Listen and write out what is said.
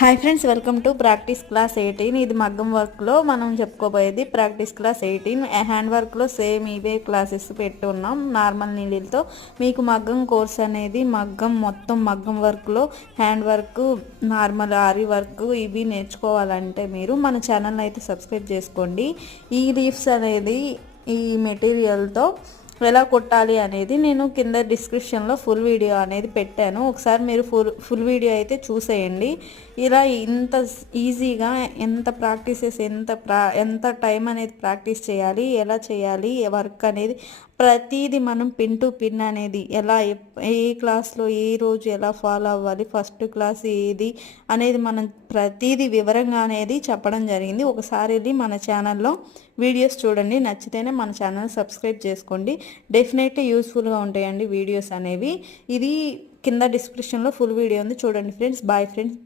Hi friends, welcome to practice class 18. ఇది మగ్గం వర్క్లో మనం చెప్పుకోబోయేది ప్రాక్టీస్ క్లాస్ 18. హ్యాండ్ వర్క్లో సేమ్ ఇవే క్లాసెస్ పెట్టున్నాం నార్మల్ నీడిల్తో. మీకు మగ్గం కోర్స్ అనేది మొత్తం మగ్గం వర్క్లో హ్యాండ్ వర్క్, నార్మల్ ఆరి వర్క్ ఇవి నేర్చుకోవాలంటే మీరు మన ఛానల్ని అయితే సబ్స్క్రైబ్ చేసుకోండి. ఈ లీవ్స్ అనేది ఈ మెటీరియల్తో ఎలా కుట్టాలి అనేది నేను కింద డిస్క్రిప్షన్లో ఫుల్ వీడియో అనేది పెట్టాను. ఒకసారి మీరు ఫుల్ వీడియో అయితే చూసేయండి. ఇలా ఇంత ఈజీగా ఎంత ప్రాక్టీసెస్ ఎంత టైం అనేది ప్రాక్టీస్ చేయాలి, ఎలా చేయాలి వర్క్ అనేది ప్రతిదీ మనం పిన్ టు పిన్ అనేది ఎలా ఏ క్లాస్లో ఏ రోజు ఎలా ఫాలో అవ్వాలి, ఫస్ట్ క్లాస్ ఏది అనేది మనం ప్రతిదీ వివరంగా అనేది చెప్పడం జరిగింది. ఒకసారి వెళ్ళి మన ఛానల్లో వీడియోస్ చూడండి, నచ్చితేనే మన ఛానల్ సబ్స్క్రైబ్ చేసుకోండి. డెఫినెట్లీ యూస్ఫుల్గా ఉంటాయండి వీడియోస్ అనేవి. ఇది కింద డిస్క్రిప్షన్లో ఫుల్ వీడియో ఉంది, చూడండి ఫ్రెండ్స్. Bye friends.